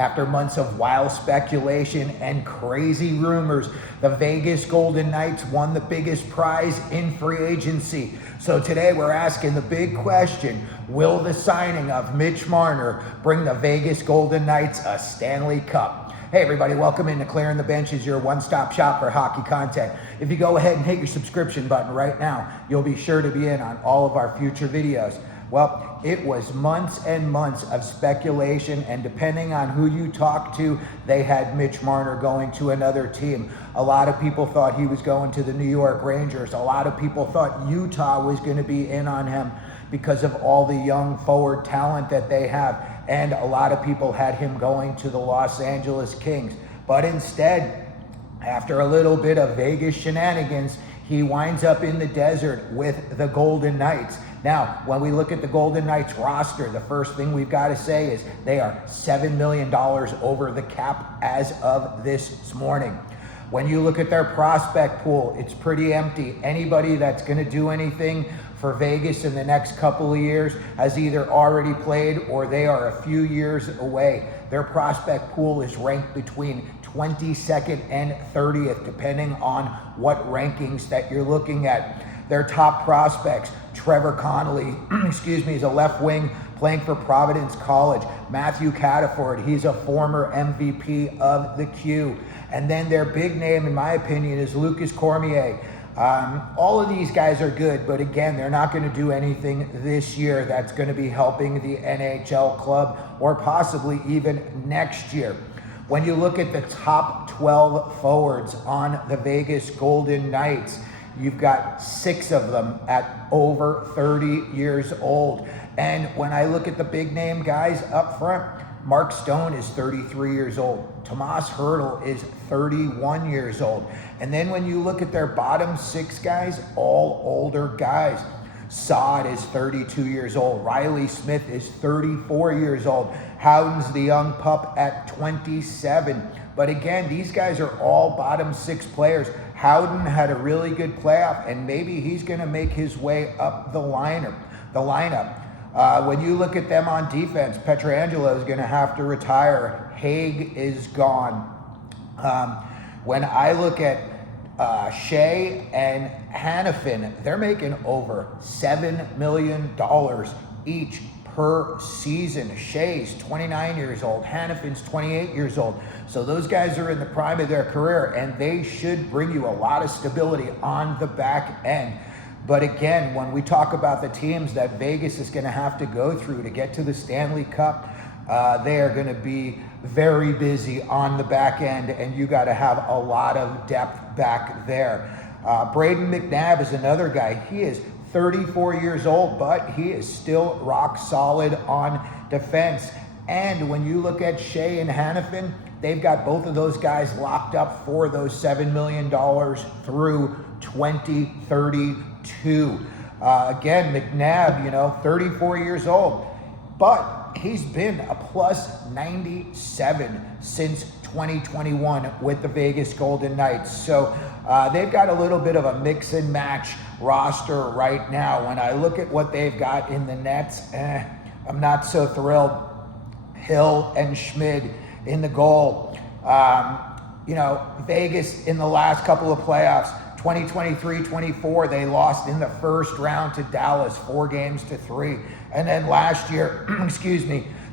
After months of wild speculation and crazy rumors, the Vegas Golden Knights won the biggest prize in free agency. So today we're asking the big question, will the signing of Mitch Marner bring the Vegas Golden Knights a Stanley Cup? Hey everybody, welcome into Clearing the Benches, your one-stop shop for hockey content. If you go ahead and hit your subscription button right now, you'll be sure to be in on all of our future videos. Well, it was months and months of speculation, and depending on who you talk to, they had Mitch Marner going to another team. A lot of people thought he was going to the New York Rangers. A lot of people thought Utah was going to be in on him because of all the young forward talent that they have. And a lot of people had him going to the Los Angeles Kings. But instead, after a little bit of Vegas shenanigans, he winds up in the desert with the Golden Knights. Now, when we look at the Golden Knights roster, the first thing we've got to say is they are $7 million over the cap as of this morning. When you look at their prospect pool, it's pretty empty. Anybody that's going to do anything for Vegas in the next couple of years has either already played or they are a few years away. Their prospect pool is ranked between 22nd and 30th, depending on what rankings that you're looking at. Their top prospects, Trevor Connolly, is a left wing playing for Providence College. Matthew Cataford, he's a former MVP of the Q. And then their big name, in my opinion, is Lucas Cormier. All of these guys are good, but again, they're not going to do anything this year that's going to be helping the NHL club or possibly even next year. When you look at the top 12 forwards on the Vegas Golden Knights, you've got 6 of them at over 30 years old. And when I look at the big name guys up front, Mark Stone is 33 years old. Tomas Hertl is 31 years old. And then when you look at their bottom 6 guys, all older guys. Saad is 32 years old. Riley Smith is 34 years old. Howden's the young pup at 27. But again, these guys are all bottom 6 players. Howden had a really good playoff, and maybe he's going to make his way up the lineup. When you look at them on defense, Pietrangelo is going to have to retire. Haig is gone. When I look at Shea and Hannafin, they're making over $7 million each per season. Shea's 29 years old. Hannafin's 28 years old. So those guys are in the prime of their career, and they should bring you a lot of stability on the back end. But again, when we talk about the teams that Vegas is going to have to go through to get to the Stanley Cup, they are going to be very busy on the back end, and you got to have a lot of depth back there. Braden McNabb is another guy. He is 34 years old, but he is still rock solid on defense. And when you look at Shea and Hannafin, they've got both of those guys locked up for those $7 million through 2032. Again, McNabb, 34 years old, but he's been a plus 97 since 2021 with the Vegas Golden Knights. So they've got a little bit of a mix and match roster right now. When I look at what they've got in the nets, I'm not so thrilled. Hill and Schmid in the goal. Vegas in the last couple of playoffs, 2023-24, they lost in the first round to Dallas 4-3. And then last year,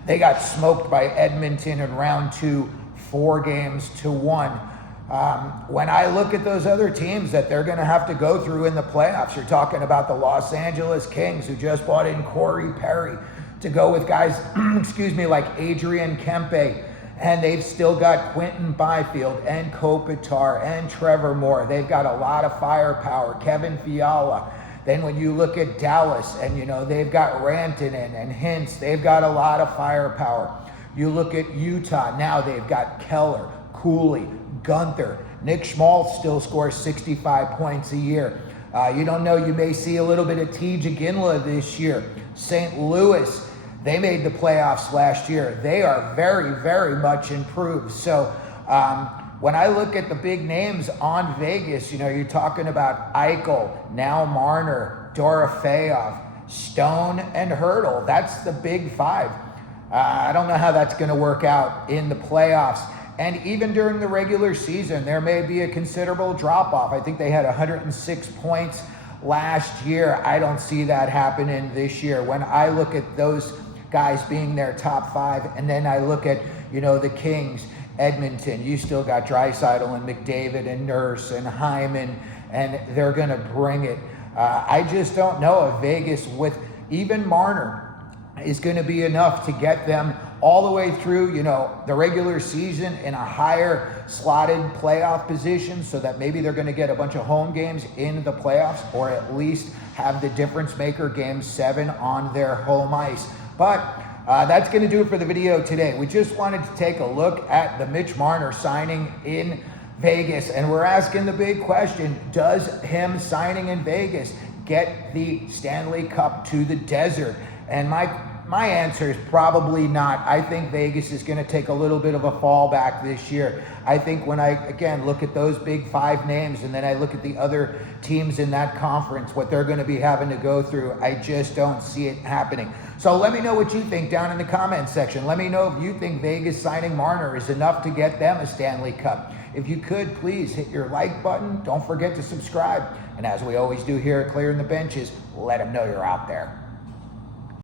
they got smoked by Edmonton in round 2, 4-1. When I look at those other teams that they're going to have to go through in the playoffs, you're talking about the Los Angeles Kings, who just bought in Corey Perry to go with guys, like Adrian Kempe. And they've still got Quentin Byfield and Kopitar and Trevor Moore. They've got a lot of firepower. Kevin Fiala. Then when you look at Dallas, and they've got Rantanen and Hintz, they've got a lot of firepower. You look at Utah, now they've got Keller, Cooley, Gunther. Nick Schmaltz still scores 65 points a year. You don't know, you may see a little bit of T. Jaginla this year. St. Louis, they made the playoffs last year. They are very, very much improved. So when I look at the big names on Vegas, you're talking about Eichel, now Marner, Dorofeyev, Stone, and Hertl. That's the big 5. I don't know how that's going to work out in the playoffs. And even during the regular season, there may be a considerable drop off. I think they had 106 points last year. I don't see that happening this year. When I look at those guys being their top five, and then I look at, the Kings, Edmonton, you still got Draisaitl and McDavid and Nurse and Hyman, and they're going to bring it. I just don't know if Vegas, with even Marner, is going to be enough to get them all the way through, the regular season in a higher slotted playoff position, so that maybe they're going to get a bunch of home games in the playoffs, or at least have the difference maker game 7 on their home ice. But that's going to do it for the video today. We just wanted to take a look at the Mitch Marner signing in Vegas, and we're asking the big question: does him signing in Vegas get the Stanley Cup to the desert? And my answer is probably not. I think Vegas is going to take a little bit of a fallback this year. I think when I, again, look at those big 5 names, and then I look at the other teams in that conference, what they're going to be having to go through, I just don't see it happening. So let me know what you think down in the comments section. Let me know if you think Vegas signing Marner is enough to get them a Stanley Cup. If you could, please hit your like button. Don't forget to subscribe. And as we always do here at Clearing the Benches, let them know you're out there.